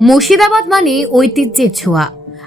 মুর্শিদাবাদ মানে ঐতিহ্যের ছোঁয়া,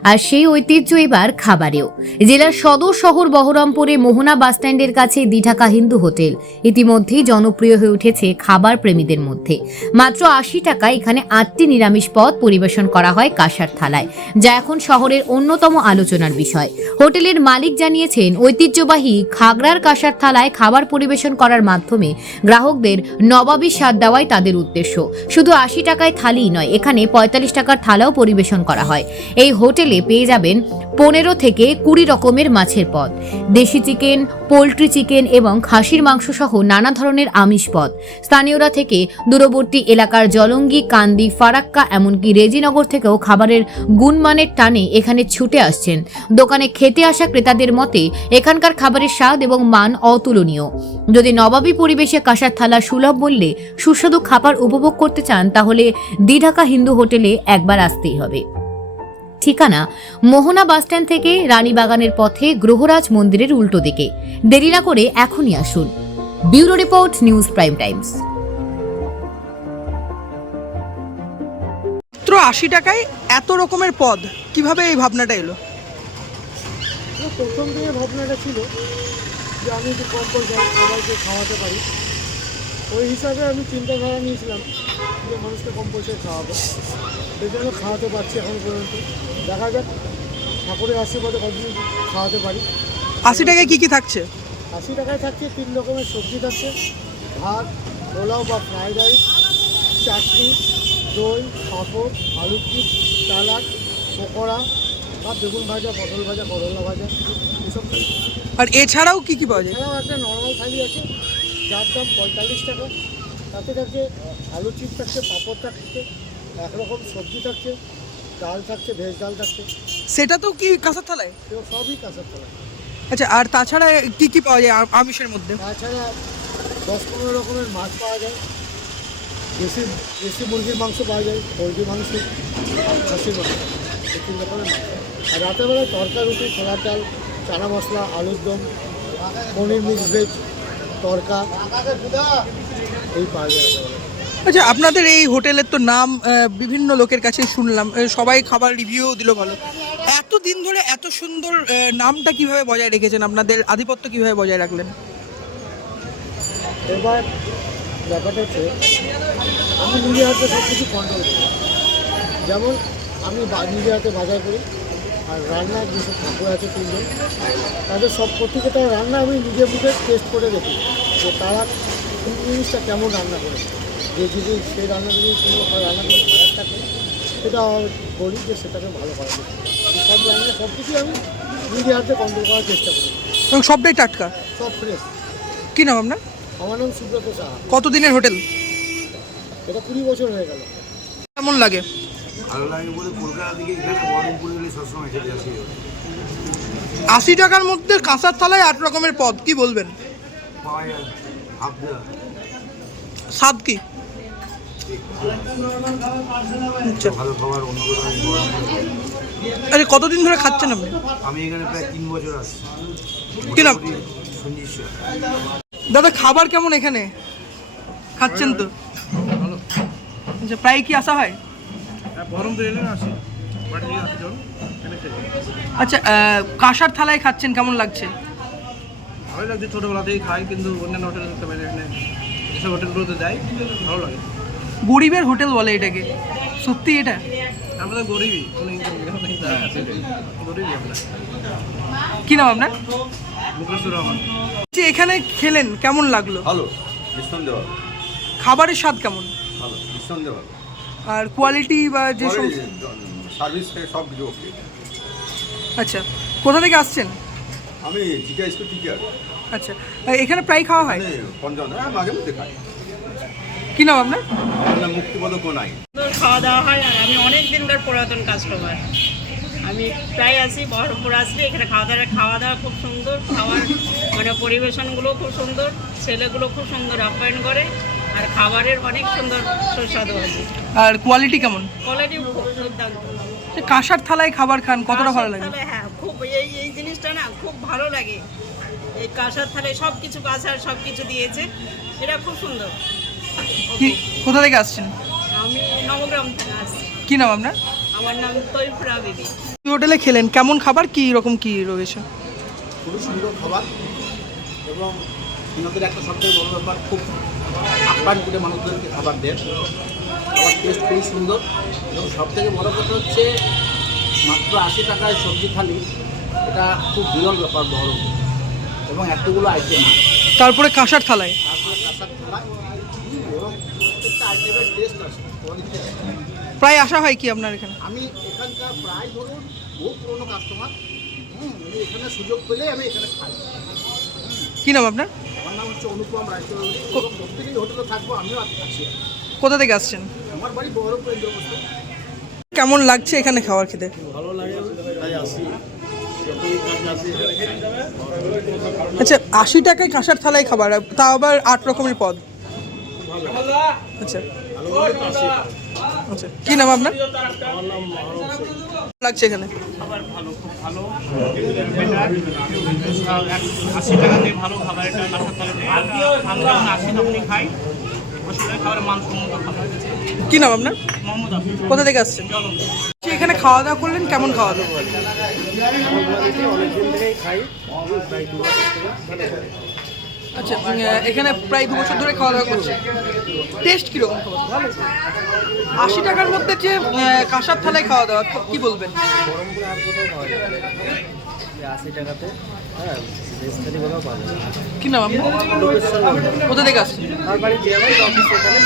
আর সেই ঐতিহ্য এবার খাবারেও। জেলার সদর শহর বহরমপুরে মোহনা বাসস্ট্যান্ডের কাছে দ্বিঢাকা হিন্দু হোটেল ইতিমধ্যেই জনপ্রিয় হয়ে উঠেছে খাবার প্রেমীদের মধ্যে। মাত্র ৮০ টাকায় এখানে ৮টি নিরামিষ পদ পরিবেশন করা হয় কাঁসার থালায়, যা এখন শহরের অন্যতম আলোচনার বিষয়। হোটেলের মালিক জানিয়েছেন, ঐতিহ্যবাহী খাগড়ার কাঁসার থালায় খাবার পরিবেশন করার মাধ্যমে গ্রাহকদের নবাবী স্বাদ দেওয়াই তাদের উদ্দেশ্য। শুধু ৮০ টাকায় থালিই নয়, এখানে ৪৫ টাকার থালাও পরিবেশন করা হয়। এই হোটেলে পেয়ে যাবেন ১৫ থেকে ২০ রকমের মাছের পদ, দেশি চিকেন, পোলট্রি চিকেন এবং খাসির মাংস সহ নানা ধরনের আমিষ পদ। স্থানীয়রা থেকে দূরবর্তী এলাকার জলঙ্গি, কান্দি, ফারাক্কা এমনকি রেজিনগর থেকেও খাবারের গুণমানের টানে এখানে ছুটে আসছেন। দোকানে খেতে আসা ক্রেতাদের মতে এখানকার খাবারের স্বাদ এবং মান অতুলনীয়। যদি নবাবী পরিবেশে কাঁসার থালা সুলভ মূল্যে সুস্বাদু খাবার উপভোগ করতে চান, তাহলে দ্বিঢাকা হিন্দু হোটেলে একবার আসতেই হবে। ঠিকানা মোহনা বাসস্ট্যান্ড থেকে রানীবাগানের পথে গ্রহরাজ মন্দিরের উল্টো দিকে। দেরি না করে এখনই আসুন। Bureau report, news prime Times. মাত্র ৮০ টাকায় এত রকমের পদ, কিভাবে এই ভাবনাটা এলো? প্রথম থেকে ভাবনাটা ছিল যে আমি একটু কম পয়সায় সবাইকে খাওয়াতে পারি। ওই হিসাবে আমি চিন্তাধারা নিয়েছিলাম যে মানুষকে কম পয়সায় খাওয়াবো। সেই জন্য খাওয়াতে পারছি এখনো পর্যন্ত। দেখা যাক ঠাকুরের আশীর্বাদে কতদিন খাওয়াতে পারি। ৮০ টাকায় কি থাকছে? ৮০ টাকায় থাকছে ৩ রকমের সবজি থাকছে, ভাত, পোলাও বা ফ্রাইড রাইস, চাটনি, দই, পাঁপড়, আলুর চিপস, স্যালাড, পকোড়া বা বেগুন ভাজা, পটল ভাজা, করলা ভাজা, এসব থাকছে। আর এছাড়াও কি পাওয়া যায়? এছাড়াও একটা নর্মাল থালি আছে যার দাম ৪৫ টাকা। তাতে থাকছে আলু চিপস থাকছে, পাঁপড় থাকছে, একরকম সবজি থাকছে, ডাল থাকছে, ভেজ ডাল থাকছে। সেটা তো কি কাঁসার থালায়? এগুলো সবই কাঁসার থালা। আচ্ছা, আর তাছাড়া কি পাওয়া যায় আমিষের মধ্যে? তাছাড়া ১০-১৫ রকমের মাছ পাওয়া যায়, দেশি মুরগির মাংস পাওয়া যায়, পোলট্রি মাংস, খাসির মাংস, এই ৩ রকমের মাংস। আর রাতেরবেলায় তরকা, রুটি, ছোলার ডাল, চানা মশলা, আলুর দম, পনির মিক্স ভেজ, তরকা, এই পাওয়া যায় রাতেরবেলায়। আচ্ছা, আপনাদের এই হোটেলের তো নাম বিভিন্ন লোকের কাছে শুনলাম, সবাই খাবার রিভিউ দিল ভালো। এত দিন ধরে এত সুন্দর নামটা কিভাবে বজায় রেখেছেন? আপনাদের আধিপত্য কিভাবে বজায় রাখলেন? এবার ব্যাপারটা হচ্ছে আমি নিজের হাতে সব কিছু কন্ট্রোল করি। যেমন আমি নিজের হাতে বাজার করি, আর রান্নার যেসব ঠাকুর আছে ৩ জন, তাদের সব প্রত্যেকটা রান্না আমি নিজের মুখে টেস্ট করে দেখি যে তারা কোন জিনিসটা কেমন রান্না করেছে। যে যদি সেই রান্না যদি কোনো রান্না যদি খারাপ থাকে, সেটা বলি যে সেটাকে ভালো করা যায়। সব রান্না সব কিছুই আমি নিজের হাতে কন্ট্রোল করার চেষ্টা করি, এবং সবটাই টাটকা, সব ফ্রেশ। কি নাম আপনার? আমার নাম সুব্রত সাহা। কতদিনের হোটেল? এটা ২০ বছর হয়ে গেল। কেমন লাগে? ভালো লাগে বলে কলকাতা থেকে এখানে বহরমপুর গেলে সবসময় খেতে আসি। ৮০ টাকার মধ্যে কাঁসার থালায় ৮ রকমের পদ, কি বলবেন? পাওয়া যায় হাফ দেওয়া স্বাদ কি? আচ্ছা, ভালো খাবার অন্য কোথাও আমি বহরমপুর খাই। আরে কতদিন ধরে খাচ্ছেন আপনি? আমি এখানে প্রায় ৩ বছর আসছি। কি নাম? সঞ্জীব স্যার। দাদা, খাবার কেমন এখানে? খাচ্ছেন তো? আচ্ছা, প্রায় কি আসা হয়? বহরমপুর এলে আসি, বাড়ি থেকে আসি যখন এনে খাই। আচ্ছা, কাঁসার থালায় খাচ্ছেন, কেমন লাগছে? ভালোই লাগছে, ছোটোবেলা থেকেই খাই, কিন্তু অন্যান্য হোটেলে যেতে পারি এখানে, এসব হোটেলগুলোতে যাই, ভালো লাগে। গরিবের হোটেল বলে এটাকে, সত্যি এটা? আমরা তো গরিবই, কোনো ইনকাম নেই, গরিবই আমরা। কি নাম আপনার? মুখলেসুর রহমান। যে এখানে খেলেন, কেমন লাগলো? ভালো, নিঃসন্দেহ ভালো। খাবারের স্বাদ কেমন? ভালো, নিঃসন্দেহ ভালো। আর কোয়ালিটি বা যে সার্ভিস থেকে সব কিছু ওকে। আচ্ছা, কোথা থেকে আসছেন? আমি টিকা স্কুল টিচার। আচ্ছা, এখানে প্রায় খাওয়া হয়? পঞ্চান্ন, হ্যাঁ মাঝে মধ্যে খাই। কি নাম আপনার? আমার নাম মুক্তিপদ কোনাই। খাওয়া দাওয়া হয়, আর আমি অনেক দিনকার পুরাতন কাস্টমার। আমি প্রায় আসি, বহরমপুর আসলে এখানে খাওয়া দাওয়া খুব সুন্দর, খাওয়ার মানে পরিবেশনগুলো খুব সুন্দর, ছেলেগুলো খুব সুন্দর আপ্যায়ন করে, আর খাবারের অনেক সুন্দর সুস্বাদু আছে। আর কোয়ালিটি কেমন? কোয়ালিটি খুব দুর্দান্ত। কাঁসার থালায় খাবার খান, কতটা ভালো লাগে? তাহলে হ্যাঁ, খুব এই জিনিসটা না খুব ভালো লাগে। এই কাঁসার থালায় সব কিছু কাঁসার সব কিছু দিয়েছে, এটা খুব সুন্দর। কি, কোথা থেকে আসছেন? আমি নবগ্রাম থেকে আসছি। কি নাম আপনার? আমার নাম তৈফুরা বিবি। হোটেলে খেলেন, কেমন খাবার, কি রকম কি রয়েছে? খুবই সুন্দর খাবার এবং ওনাদের একটা সবথেকে বড় ব্যাপার, খুব আপ্যায়ন করে মানুষদেরকে খাবার দেন। খাবার টেস্ট খুবই সুন্দর এবং সবথেকে বড় কথা হচ্ছে মাত্র 80 টাকায় সবজি থালি, এটা খুব বিরল ব্যাপার বহরমপুর, এবং এতগুলো আইটেম, তারপরে কাঁসার থালায়। তারপরে কাঁসার থালা এবং প্রত্যেকটা আইটেমের টেস্ট আছে, কোয়ালিটি আছে। প্রায় আসা হয় কি আপনার এখানে? আমি এখানকার প্রায় ধরুন বহু পুরনো কাস্টমার, আমি এখানে সুযোগ পেলে আমি এখানে খাই। কি নাম আপনার? আমার নাম হচ্ছে অনুপম রায়চৌধুরী এবং প্রত্যেকেই হোটেলে থাকবো, আমিও আছি। কোথা থেকে আসছেন? আমার বাড়ি বহরমপুর ইন্দ্রপ্রস্থ। কেমন লাগছে এখানে খাবার খেতে? ভালো লাগে, তাই আসি, যখনই কাজ আসি। আচ্ছা, 80 টাকায় কাঁসার থালায় খাবার, তাও আবার 8 রকমের পদ। আচ্ছা আচ্ছা, কি নাম আপনার? লাগছে এখানে? খাবার ভালো, খুব ভালো, 80 টাকাতে ভালো খাবার। এটা কাঁসার থালিতে আমরা 80 তখনই খাই, আসলে খাবারের মানসম্মত খাবার। কি নাম আপনার? মোহাম্মদ আফিফ, কোথা থেকে আসছেন? এখানে খাওয়া দাওয়া করলেন, কেমন খাওয়া দাওয়া? অনেকদিন থেকেই খাই, প্রায় 2 বছর থেকে। আচ্ছা, এখানে প্রায় 2 বছর ধরে খাওয়া দাওয়া করছে। টেস্ট কীরকম খাবার? ভালো। 80 টাকার মধ্যে যে কাঁসার থালায় খাওয়া দাওয়া, কি বলবেন? বহরমপুরে আর কোথাও পাওয়া যায় না। 80 টাকাতে হ্যাঁ, বেশ থেকে কোথাও পাওয়া যায় না। কি নাম আপনার? লোকেশ্বর কোথা থেকে আসছেন? আমার বাড়ি যে অফিস এখানে